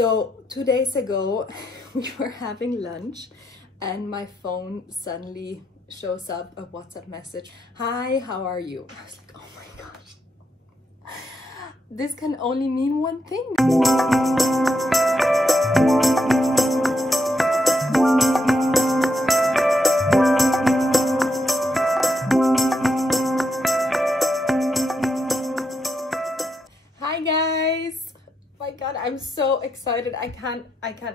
So 2 days ago we were having lunch and my phone suddenly shows up a WhatsApp message. Hi, how are you? I was like, oh my gosh, this can only mean one thing. Hi guys! My god, I'm so excited. I can't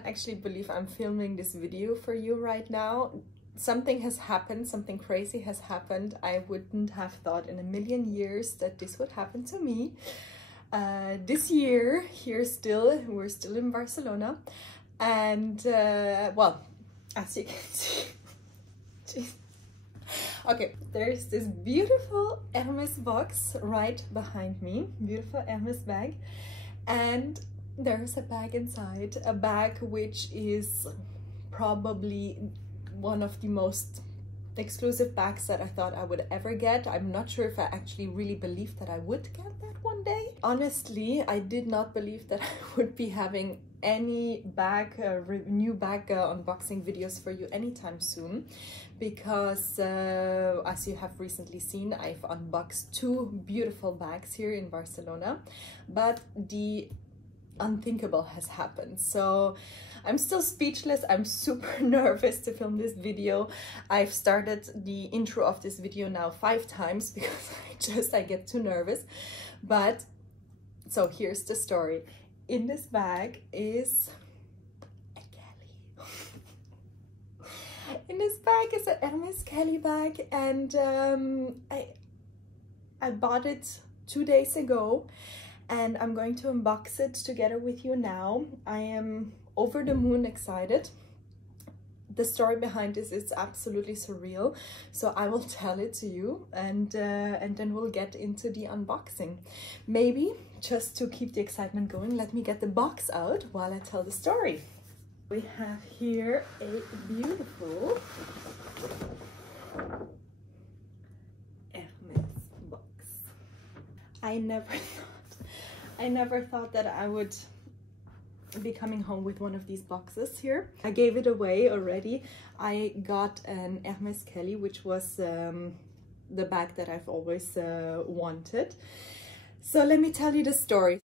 actually believe I'm filming this video for you right now. Something has happened, something crazy has happened. I wouldn't have thought in a million years that this would happen to me. This year, we're still in Barcelona, and well, as you can see, geez. Okay, there's this beautiful Hermes box right behind me, beautiful Hermes bag, and there's a bag inside, a bag which is probably one of the most exclusive bags that I thought I would ever get. I'm not sure if I actually really believed that I would get that one day. Honestly, I did not believe that I would be having any bag, new bag unboxing videos for you anytime soon, because as you have recently seen, I've unboxed two beautiful bags here in Barcelona, but the unthinkable has happened. So I'm still speechless. I'm super nervous to film this video. I've started the intro of this video now 5 times because I get too nervous. But so here's the story. In this bag is a Kelly. In this bag is a Hermes Kelly bag, and I bought it 2 days ago, and I'm going to unbox it together with you now. I am over the moon excited. The story behind this is absolutely surreal, so I will tell it to you, and then we'll get into the unboxing. Maybe just to keep the excitement going, let me get the box out while I tell the story. We have here a beautiful Hermes box. I never thought that I would be coming home with one of these boxes here. I gave it away already. I got an Hermes Kelly, which was the bag that I've always wanted. So let me tell you the story.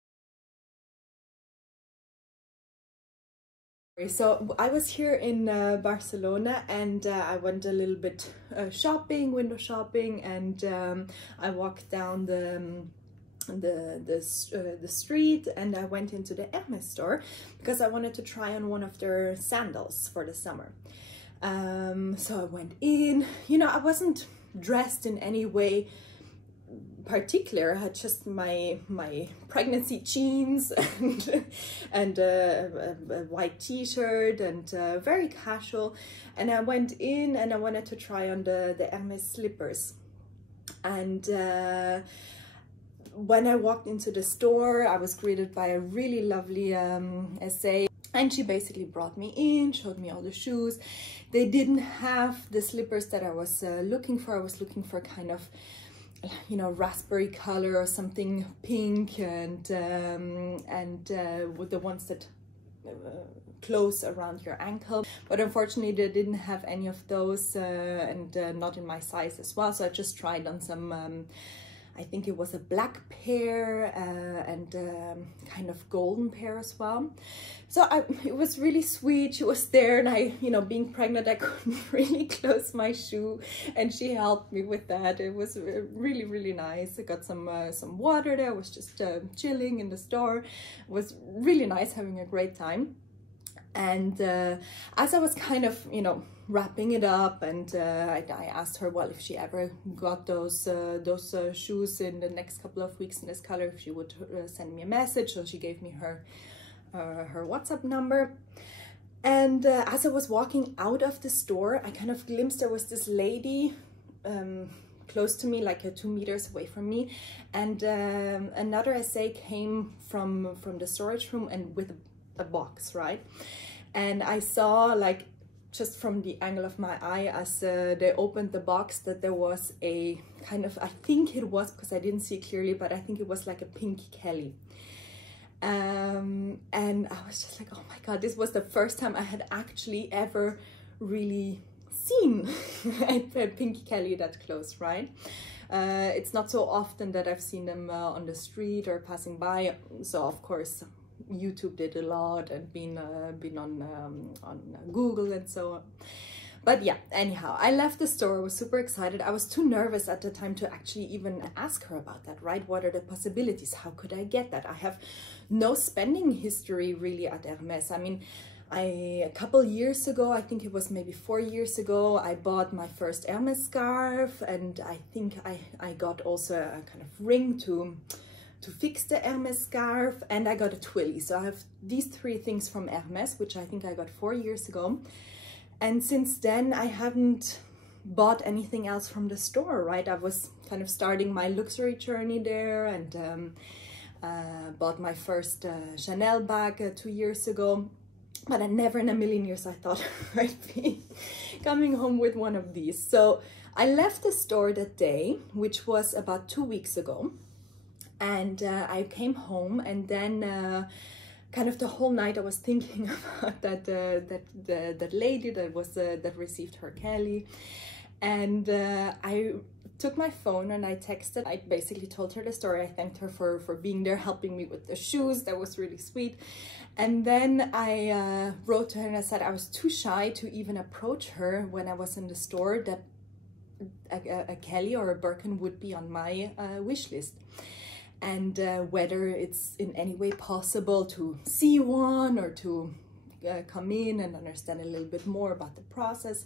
So I was here in Barcelona, and I went a little bit shopping, window shopping, and I walked down the street, and I went into the Hermes store because I wanted to try on one of their sandals for the summer. So I went in. You know, I wasn't dressed in any way particular. I had just my pregnancy jeans and a white t-shirt, and very casual. And I went in and I wanted to try on the Hermes slippers. And when I walked into the store, I was greeted by a really lovely SA, and she basically brought me in, showed me all the shoes. They didn't have the slippers that I was looking for. I was looking for kind of, you know, raspberry color or something pink, and with the ones that close around your ankle. But unfortunately they didn't have any of those, and not in my size as well. So I just tried on some I think it was a black pair and kind of golden pair as well. So it was really sweet. She was there, and I, you know, being pregnant, I couldn't really close my shoe, and she helped me with that. It was really, really nice. I got some water there. I was just chilling in the store. It was really nice, having a great time. And as I was kind of, you know, wrapping it up, and I asked her, well, if she ever got those shoes in the next couple of weeks in this color, if she would send me a message. So she gave me her WhatsApp number. And as I was walking out of the store, I kind of glimpsed there was this lady close to me, like 2 meters away from me, and another SA came from the storage room and with a box, right? And I saw, like, just from the angle of my eye, as they opened the box, that there was a kind of, I think it was, because I didn't see it clearly, but I think it was like a pink Kelly. And I was just like, oh my God, this was the first time I had actually ever really seen a Pinky Kelly that close, right? It's not so often that I've seen them on the street or passing by. So of course, YouTube did a lot and been on Google and so on. But yeah, anyhow, I left the store. I was super excited. I was too nervous at the time to actually even ask her about that, right? What are the possibilities? How could I get that? I have no spending history really at Hermes. I mean, a couple years ago, I think it was maybe 4 years ago, I bought my first Hermes scarf, and I think I got also a kind of ring to fix the Hermes scarf, and I got a twilly. So I have these 3 things from Hermes, which I think I got 4 years ago. And since then, I haven't bought anything else from the store, right? I was kind of starting my luxury journey there, and bought my first Chanel bag 2 years ago. But I never in a million years I thought I'd be coming home with one of these. So I left the store that day, which was about 2 weeks ago. And I came home, and then kind of the whole night I was thinking about that lady that received her Kelly. And I took my phone and I texted. I basically told her the story. I thanked her for being there, helping me with the shoes. That was really sweet. And then I wrote to her and I said I was too shy to even approach her when I was in the store, that a Kelly or a Birkin would be on my wish list. And whether it's in any way possible to see one or to come in and understand a little bit more about the process.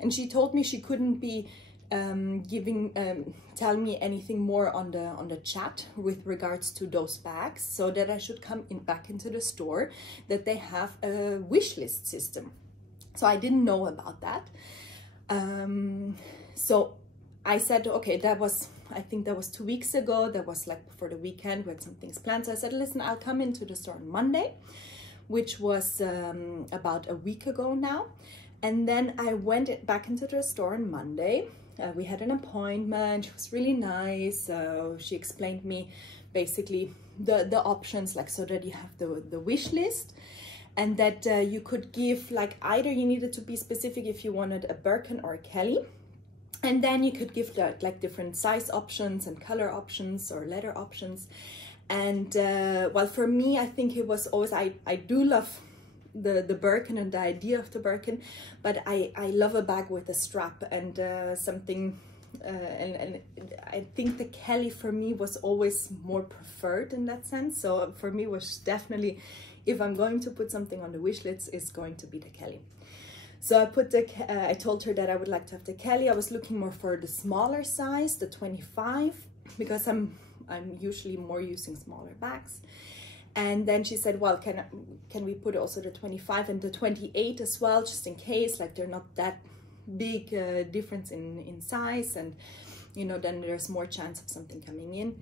And she told me she couldn't be telling me anything more on the chat with regards to those bags, so that I should come back into the store, that they have a wish list system. So I didn't know about that. So I said, okay, I think that was 2 weeks ago. That was like before the weekend. We had some things planned. So I said, listen, I'll come into the store on Monday, which was about a week ago now. And then I went back into the store on Monday. We had an appointment. It was really nice. She explained me basically the options, like, so that you have the wish list, and that you could give, like, either you needed to be specific if you wanted a Birkin or a Kelly. And then you could give like different size options and color options or leather options. And well, for me, I think it was always, I do love the Birkin and the idea of the Birkin, but I love a bag with a strap and something, and I think the Kelly for me was always more preferred in that sense. So for me, it was definitely, if I'm going to put something on the wish list, it's going to be the Kelly. So I told her that I would like to have the Kelly. I was looking more for the smaller size, the 25, because I'm usually more using smaller bags. And then she said, well, can we put also the 25 and the 28 as well, just in case, like, they're not that big difference in size, and you know, then there's more chance of something coming in.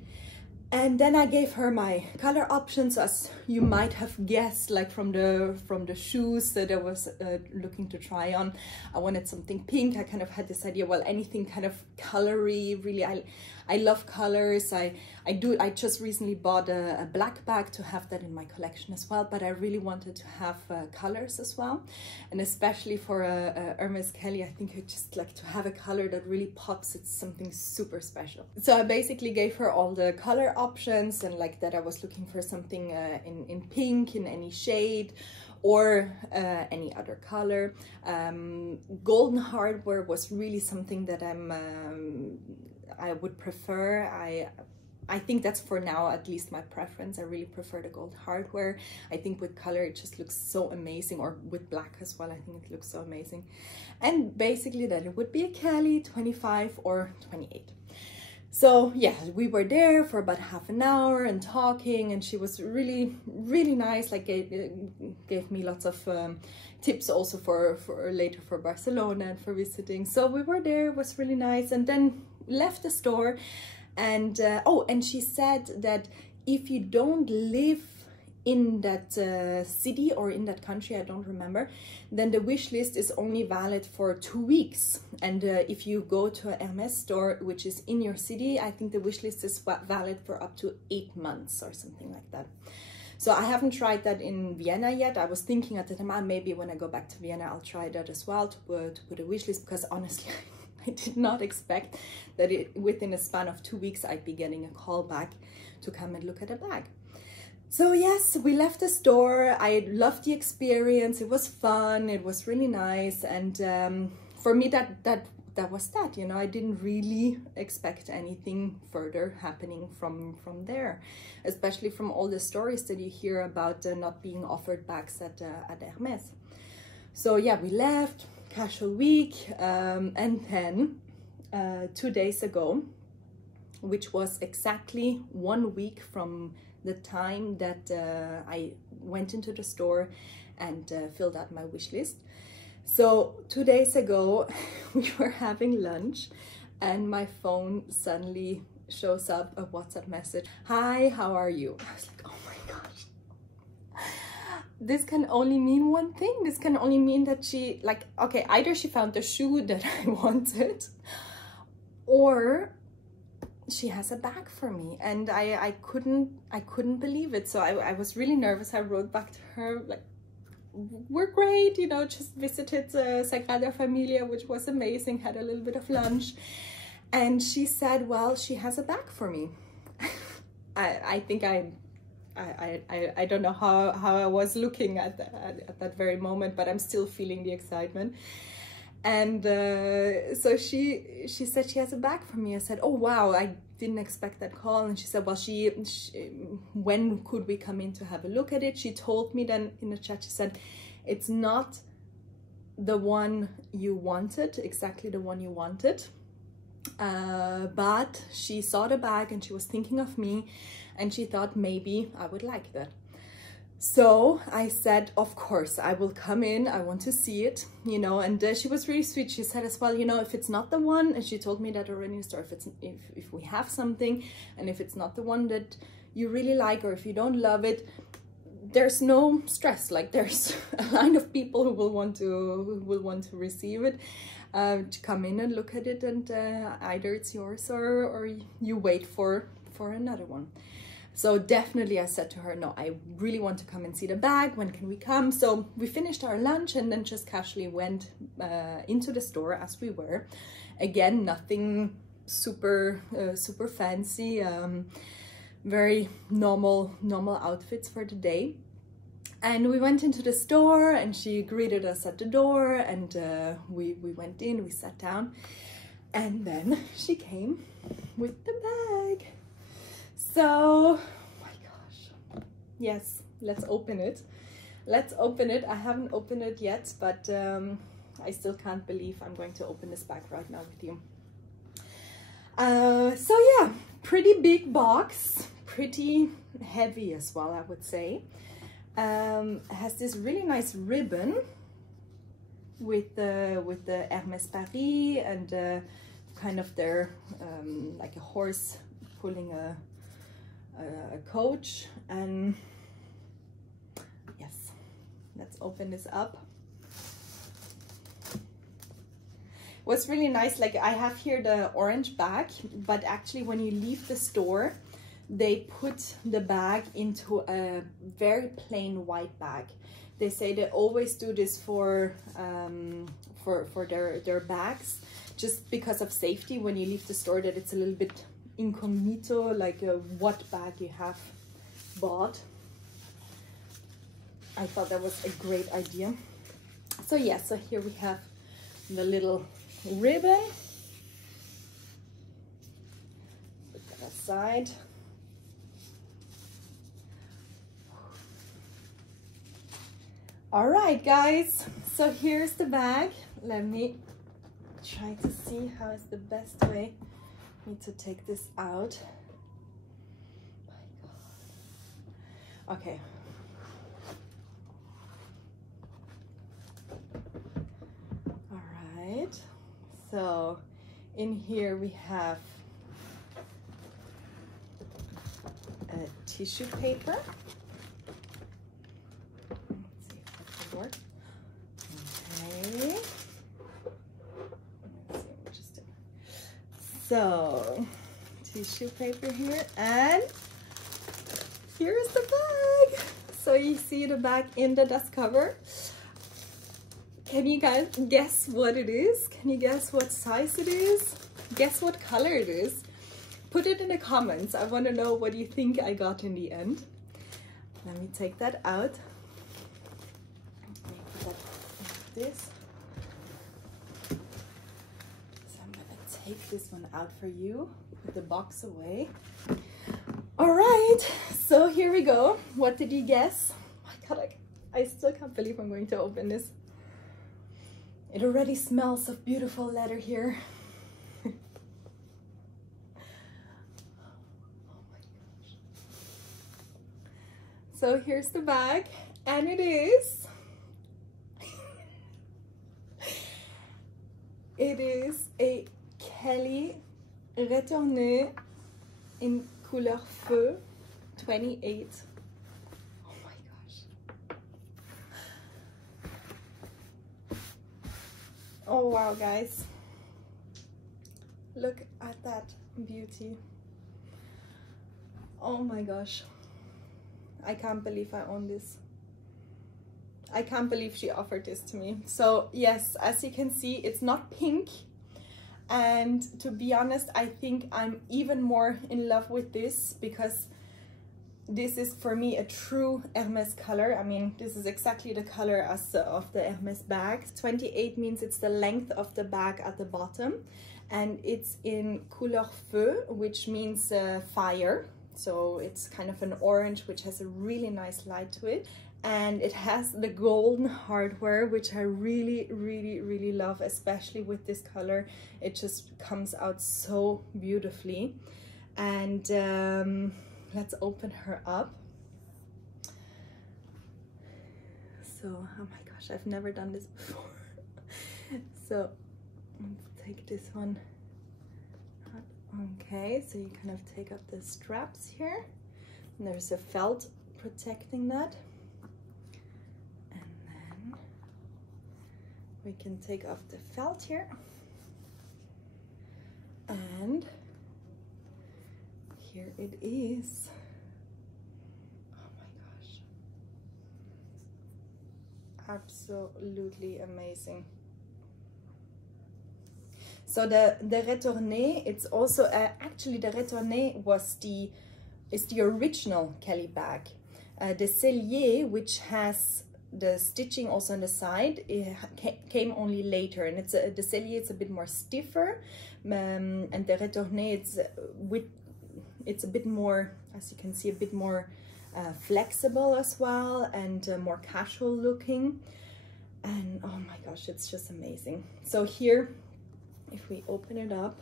And then I gave her my color options, as you might have guessed, like from the shoes that I was looking to try on. I wanted something pink. I kind of had this idea, well, anything kind of colory, really. I love colors. I just recently bought a black bag to have that in my collection as well, but I really wanted to have colors as well. And especially for a Hermes Kelly, I think I just like to have a color that really pops. It's something super special. So I basically gave her all the color options, and like that I was looking for something in pink, in any shade, or any other color. Golden hardware was really something that I would prefer. I think that's for now at least my preference. I really prefer the gold hardware. I think with color it just looks so amazing, or with black as well. I think it looks so amazing. And basically that it would be a Kelly 25 or 28. So yeah, we were there for about half an hour and talking, and she was really, really nice. Like gave me lots of tips also for later for Barcelona and for visiting. So we were there, it was really nice, and then left the store. And oh, and she said that if you don't live in that city or in that country, I don't remember, then the wish list is only valid for 2 weeks. And if you go to a Hermes store which is in your city, I think the wish list is valid for up to 8 months or something like that. So I haven't tried that in Vienna yet. I was thinking at the time, maybe when I go back to Vienna, I'll try that as well, to put a wish list, because honestly, I did not expect that within a span of 2 weeks, I'd be getting a call back to come and look at a bag. So yes, we left the store. I loved the experience. It was fun. It was really nice. And for me, that was that, you know. I didn't really expect anything further happening from there, especially from all the stories that you hear about not being offered bags at Hermes. So yeah, we left, casual week, and then 2 days ago, which was exactly 1 week from the time that I went into the store and filled out my wish list. So 2 days ago, we were having lunch and my phone suddenly shows up a WhatsApp message. Hi, how are you? I was like, oh my gosh. This can only mean one thing. This can only mean that she, like, okay, either she found the shoe that I wanted, or she has a bag for me. And I couldn't believe it. So I was really nervous. I wrote back to her like, we're great, you know, just visited Sagrada Familia, which was amazing, had a little bit of lunch. And she said, well, she has a bag for me. I think I don't know how I was looking at that very moment, but I'm still feeling the excitement. And so she said she has a bag for me. I said, oh wow, I didn't expect that call. And she said, well, when could we come in to have a look at it? She told me then in the chat, she said, it's not the one you wanted, exactly the one you wanted, but she saw the bag and she was thinking of me and she thought maybe I would like that. So I said, of course, I will come in. I want to see it, you know. And she was really sweet. She said as well, you know, if it's not the one, and she told me that already in the store, if we have something, and if it's not the one that you really like, or if you don't love it, there's no stress. Like, there's a line of people who will want to receive it, to come in and look at it, and either it's yours or you wait for another one. So definitely I said to her, no, I really want to come and see the bag. When can we come? So we finished our lunch and then just casually went into the store as we were. Again, nothing super fancy, very normal outfits for the day. And we went into the store and she greeted us at the door, and we went in, we sat down, and then she came with the bag. So, oh my gosh, yes, let's open it. Let's open it. I haven't opened it yet, but I still can't believe I'm going to open this bag right now with you. So yeah, pretty big box, pretty heavy as well, I would say. Has this really nice ribbon with the Hermes Paris and kind of their like a horse pulling a coach. And yes, let's open this up. What's really nice, like I have here the orange bag, but actually when you leave the store, they put the bag into a very plain white bag. They say they always do this for their bags, just because of safety when you leave the store, that it's a little bit incognito, like what bag you have bought. I thought that was a great idea. So yeah, so here we have the little ribbon. Put that aside. All right, guys, so here's the bag. Let me try to see how is the best way to take this out. My God. Okay. All right. So in here we have a tissue paper. Let's see if that can work. Okay. So, tissue paper here, and here's the bag. So you see the bag in the dust cover. Can you guys guess what it is? Can you guess what size it is? Guess what color it is? Put it in the comments. I want to know what you think I got in the end. Let me take that out. Let me put that like this. So I'm gonna take this one out for you. Put the box away. All right, so here we go. What did you guess? Oh my God, I still can't believe I'm going to open this. It already smells of beautiful leather here. Oh my gosh. So here's the bag, and it is a Kelly Retournée in couleur feu 28. Oh my gosh. Oh wow, guys. Look at that beauty. Oh my gosh. I can't believe I own this. I can't believe she offered this to me. So yes, as you can see, it's not pink. And to be honest, I think I'm even more in love with this because this is for me a true Hermes color. I mean, this is exactly the color as of the Hermes bag. 28 means it's the length of the bag at the bottom. And it's in couleur feu, which means fire. So it's kind of an orange, which has a really nice light to it. And it has the golden hardware, which I really love, especially with this color. It just comes out so beautifully. And let's open her up. So, oh my gosh, I've never done this before. So let's take this one out. Okay, so you kind of take up the straps here. And there's a felt protecting that. We can take off the felt here, and here it is. Oh my gosh, absolutely amazing. So the Retournée, it's also actually the Retournée is the original Kelly bag. The Cellier, which has the stitching also on the side, it came only later, and it's the Cellier, it's a bit more stiffer, and the Retournée, it's a bit more, as you can see, a bit more flexible as well, and more casual looking. And oh my gosh, it's just amazing. So here, if we open it up,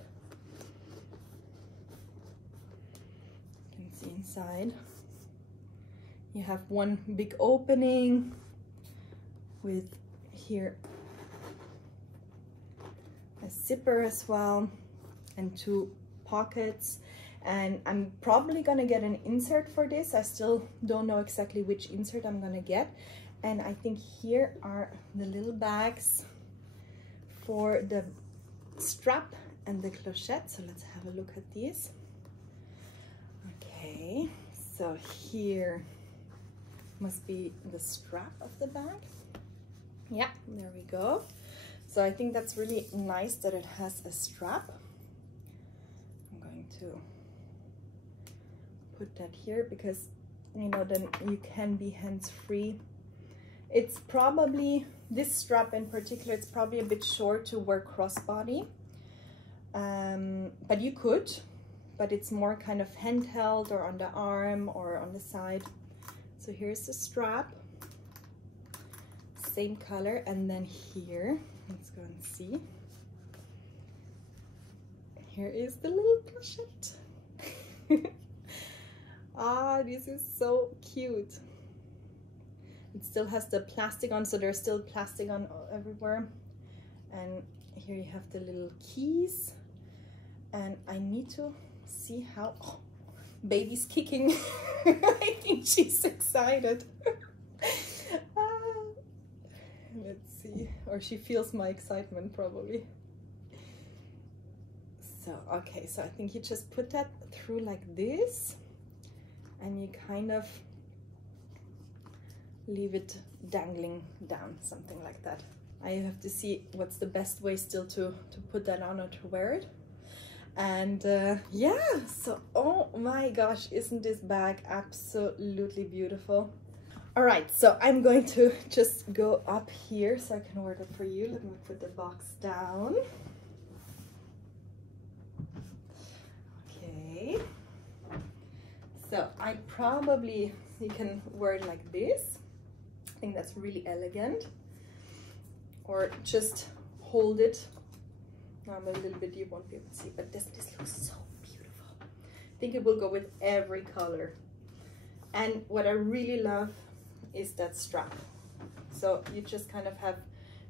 you can see inside you have one big opening with here a zipper as well, and 2 pockets. And I'm probably gonna get an insert for this. I still don't know exactly which insert I'm gonna get. And I think here are the little bags for the strap and the clochette. So let's have a look at these. Okay, so here must be the strap of the bag. Yeah, there we go. So I think that's really nice that it has a strap. I'm going to put that here because, you know, then you can be hands-free. It's probably, this strap in particular, it's probably a bit short to wear crossbody. But you could, but it's more kind of handheld or on the arm or on the side. So here's the strap, same color, and then here, let's go and see. Here is the little clochette. Ah, this is so cute. It still has the plastic on, so there's still plastic on everywhere. And here you have the little keys. And I need to see how, oh, baby's kicking. I think she's excited. Let's see, or she feels my excitement probably. So, okay, so I think you just put that through like this, and you kind of leave it dangling down, something like that. I have to see what's the best way still to put that on or to wear it. And yeah, so oh my gosh, isn't this bag absolutely beautiful? All right, so I'm going to just go up here so I can wear it for you. Let me put the box down. Okay, so you can wear it like this. I think that's really elegant. Or just hold it. Now I'm a little bit, you won't be able to see, but this looks so beautiful. I think it will go with every color. And what I really love is that strap. So you just kind of have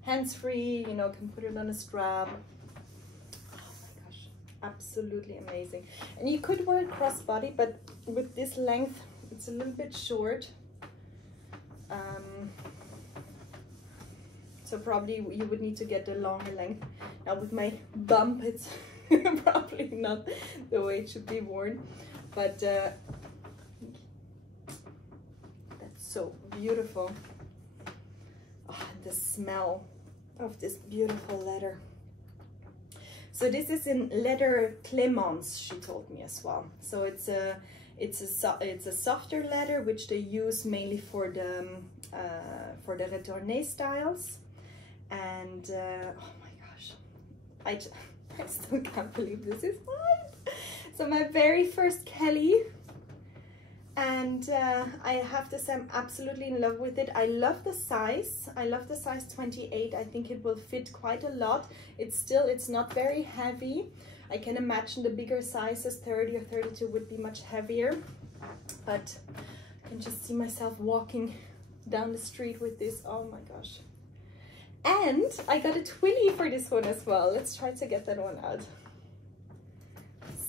hands-free, you know, can put it on a strap. Oh my gosh, absolutely amazing. And you could wear it crossbody, but with this length, it's a little bit short. So probably you would need to get a longer length. Now with my bump, it's probably not the way it should be worn, but that's so beautiful. Oh, the smell of this beautiful leather. So this is in leather Clemence, she told me as well. So it's a softer leather which they use mainly for the retourné styles. And oh my gosh, I still can't believe this is mine. So my very first Kelly, and I have to say I'm absolutely in love with it. I love the size. I love the size 28. I think it will fit quite a lot. It's not very heavy. I can imagine the bigger sizes, 30 or 32, would be much heavier, but I can just see myself walking down the street with this. Oh my gosh. And I got a twilly for this one as well. Let's try to get that one out.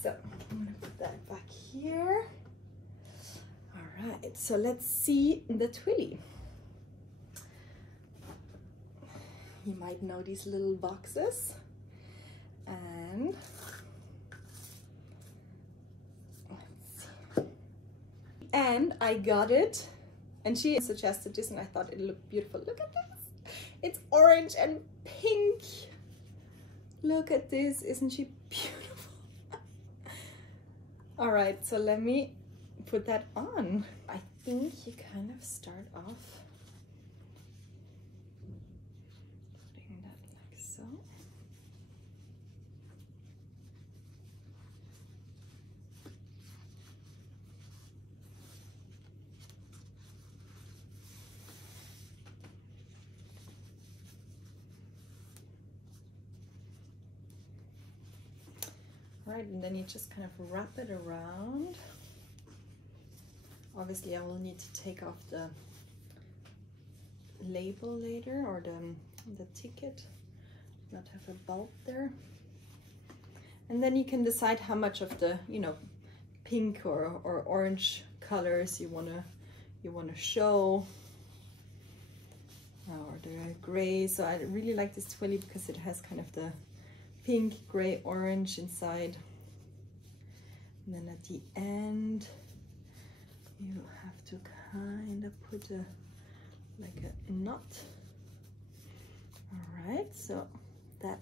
So I'm gonna put that back here. All right, so let's see the twilly. You might know these little boxes. And let's see. And I got it. And she suggested this and I thought it looked beautiful. Look at this. It's orange and pink. Look at this, isn't she beautiful? All right, so let me put that on. I think you kind of start off putting that like so. Right, and then you just kind of wrap it around. Obviously I will need to take off the label later, or the ticket, not have a bulb there. And then you can decide how much of the, you know, pink or orange colors you wanna show, or the gray. So I really like this twilly because it has kind of the pink, gray, orange inside. And then at the end, you have to kind of put like a knot. All right, so that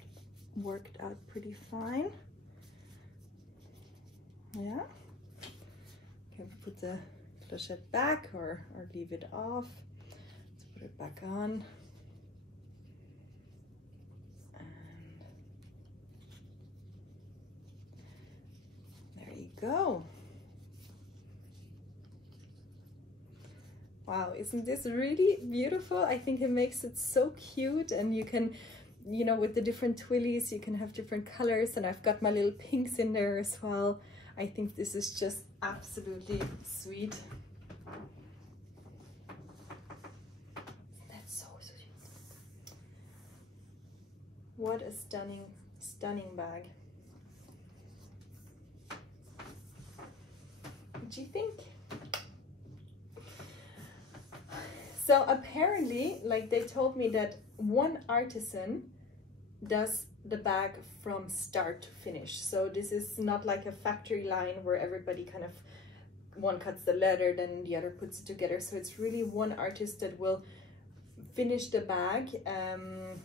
worked out pretty fine. Yeah. Can put the clochette back or leave it off. Let's put it back on. Go. Wow, isn't this really beautiful? I think it makes it so cute, and you can, you know, with the different twillies, you can have different colors, and I've got my little pinks in there as well. I think this is just absolutely sweet. That's so sweet. What a stunning, stunning bag. What do you think? So apparently, like they told me that one artisan does the bag from start to finish. So this is not like a factory line where everybody kind of one cuts the leather, then the other puts it together. So it's really one artist that will finish the bag,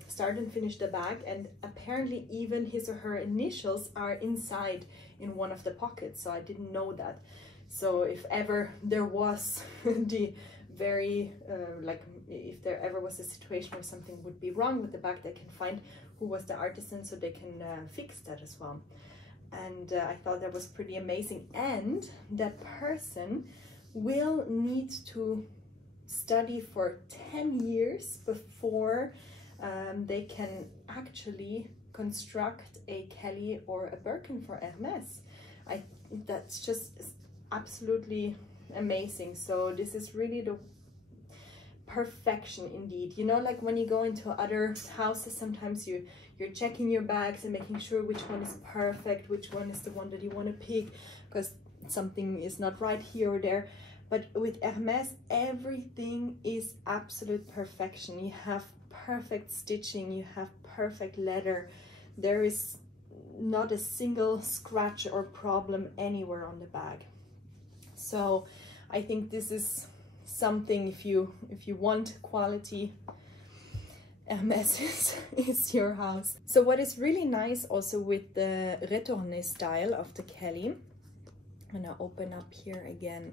start and finish the bag, and apparently even his or her initials are inside in one of the pockets. So I didn't know that. So if ever there was the very like if there ever was a situation where something would be wrong with the bag, they can find who was the artisan, so they can fix that as well. And I thought that was pretty amazing. And that person will need to study for 10 years before they can actually construct a Kelly or a Birkin for Hermes. That's just absolutely amazing. So this is really the perfection indeed. You know, like when you go into other houses, sometimes you're checking your bags and making sure which one is perfect, which one is the one that you want to pick, because something is not right here or there. But with Hermes, everything is absolute perfection. You have perfect stitching, you have perfect leather. There is not a single scratch or problem anywhere on the bag. So I think this is something, if you want quality, Hermes is your house. So what is really nice also with the retourné style of the Kelly, I'm gonna open up here again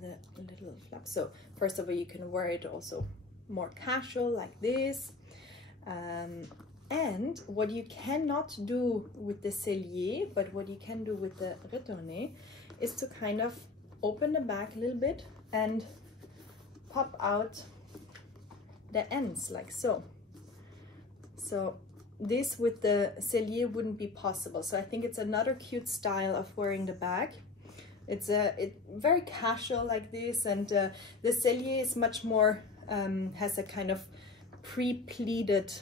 the little flap. So first of all, you can wear it also more casual like this. And what you cannot do with the cellier, but what you can do with the retourné, is to kind of open the back a little bit and pop out the ends like so. So this with the cellier wouldn't be possible. So I think it's another cute style of wearing the bag. It's very casual like this, and the cellier is much more has a kind of pre-pleated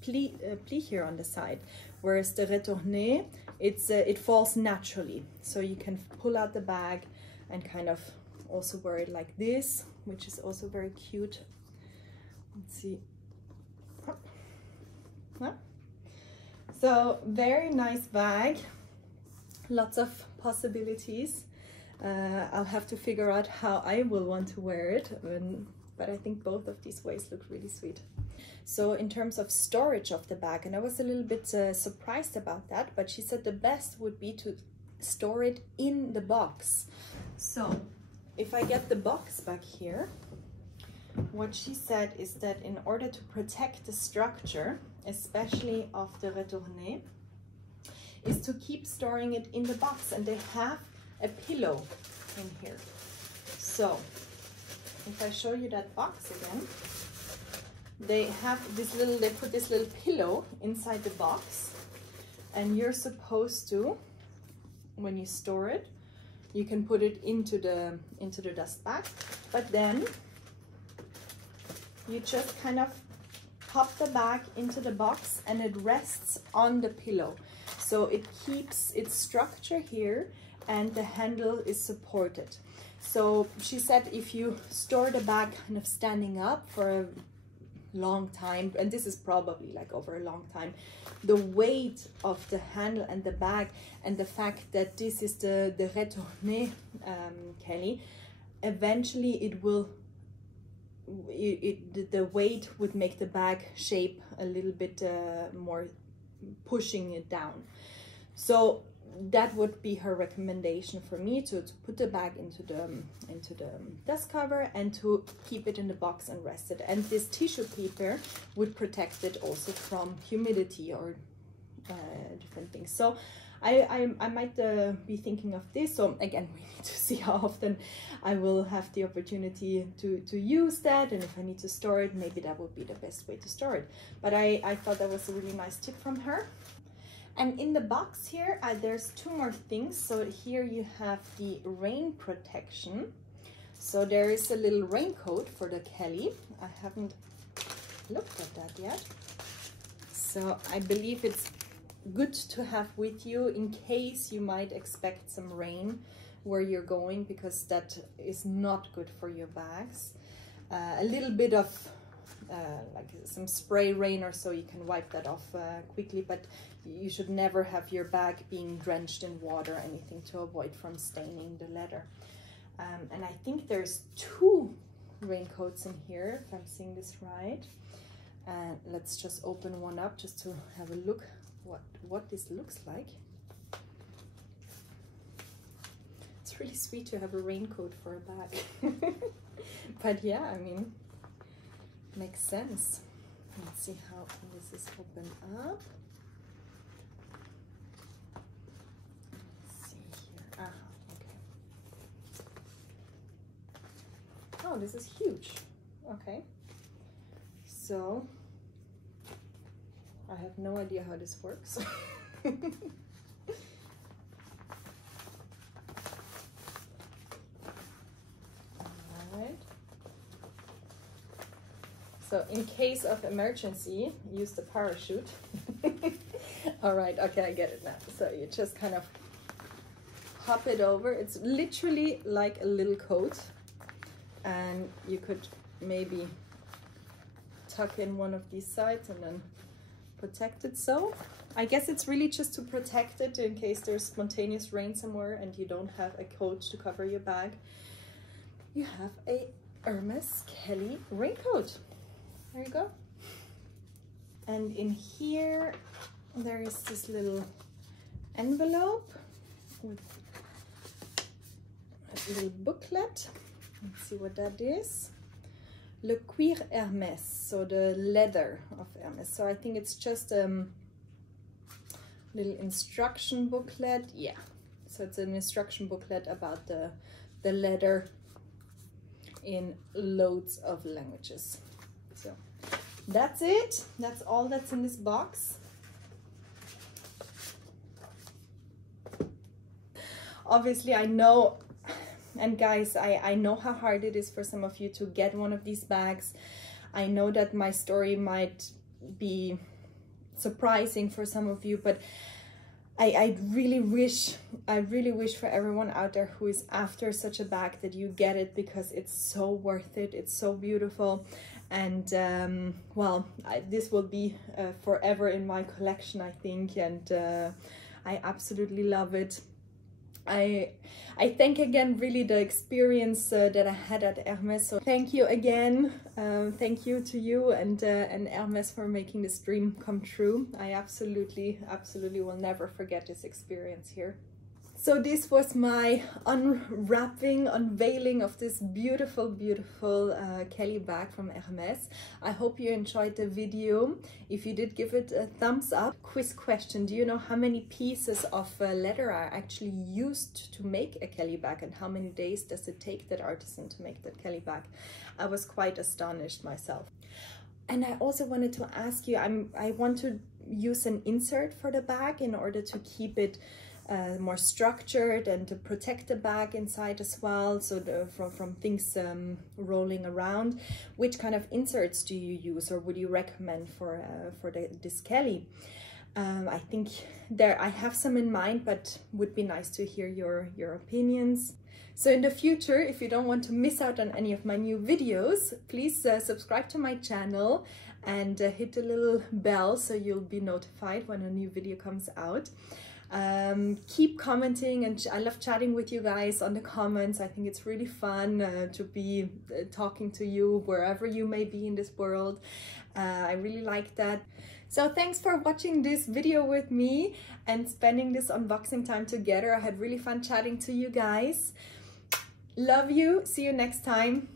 pli here on the side, whereas the retourné, it falls naturally. So you can pull out the bag and kind of also wear it like this, which is also very cute. Let's see. So very nice bag, lots of possibilities. I'll have to figure out how I will want to wear it, but I think both of these ways look really sweet. So in terms of storage of the bag, and I was a little bit surprised about that, but she said the best would be to store it in the box. So if I get the box back here, what she said is that in order to protect the structure, especially of the retourné, is to keep storing it in the box, and they have a pillow in here. So if I show you that box again, they have this little, they put this little pillow inside the box, and you're supposed to, when you store it, you can put it into the dust bag, but then you just kind of pop the bag into the box and it rests on the pillow. So it keeps its structure here and the handle is supported. So she said if you store the bag kind of standing up for a long time, and this is probably like over a long time, the weight of the handle and the bag and the fact that this is the retourné Kelly, eventually it will, the weight would make the bag shape a little bit more, pushing it down. So that would be her recommendation for me, to put the bag into the dust cover and to keep it in the box and rest it. And this tissue paper would protect it also from humidity or different things. So I might be thinking of this. So again, we need to see how often I will have the opportunity to use that, and if I need to store it, maybe that would be the best way to store it. But I thought that was a really nice tip from her. And in the box here, there's two more things. So here you have the rain protection. So there is a little raincoat for the Kelly. I haven't looked at that yet. So I believe it's good to have with you in case you might expect some rain where you're going, because that is not good for your bags. A little bit of like some spray rain or so, you can wipe that off quickly, but you should never have your bag being drenched in water or anything to avoid from staining the leather. And I think there's 2 raincoats in here, if I'm seeing this right. And let's just open one up just to have a look what this looks like. It's really sweet to have a raincoat for a bag. But yeah, I mean, makes sense. Let's see how this is opened up. Let's see here. Okay. Oh, this is huge. Okay. So, I have no idea how this works. Alright. So, in case of emergency, use the parachute. Alright, okay, I get it now. So, you just kind of hop it over. It's literally like a little coat. And you could maybe tuck in one of these sides and then protect it. So I guess it's really just to protect it in case there's spontaneous rain somewhere and you don't have a coat to cover your bag. You have a Hermes Kelly raincoat. There you go. And in here there is this little envelope with a little booklet. Let's see what that is. Le cuir Hermes, so the leather of Hermes. So I think it's just a little instruction booklet. Yeah, so it's an instruction booklet about the leather in loads of languages. So that's it. That's all that's in this box. Obviously, I know. And guys, I know how hard it is for some of you to get one of these bags. I know that my story might be surprising for some of you, but I really wish for everyone out there who is after such a bag that you get it, because it's so worth it. It's so beautiful. And well, this will be forever in my collection, I think, and I absolutely love it. I thank again really the experience that I had at Hermes. So thank you again. Thank you to you and Hermes for making this dream come true. I absolutely will never forget this experience here. So this was my unveiling of this beautiful Kelly bag from Hermes. I hope you enjoyed the video. If you did, give it a thumbs up. Quiz question: do you know how many pieces of leather are actually used to make a Kelly bag, and how many days does it take that artisan to make that Kelly bag? I was quite astonished myself. And I also wanted to ask you, I want to use an insert for the bag in order to keep it more structured and to protect the bag inside as well, so from things rolling around. Which kind of inserts do you use, or would you recommend for this Kelly? I think I have some in mind, but would be nice to hear your opinions. So in the future, if you don't want to miss out on any of my new videos, please subscribe to my channel and hit the little bell so you'll be notified when a new video comes out. Keep commenting, and I love chatting with you guys on the comments. I think it's really fun to be talking to you wherever you may be in this world. I really like that. So thanks for watching this video with me and spending this unboxing time together. I had really fun chatting to you guys. Love you. See you next time.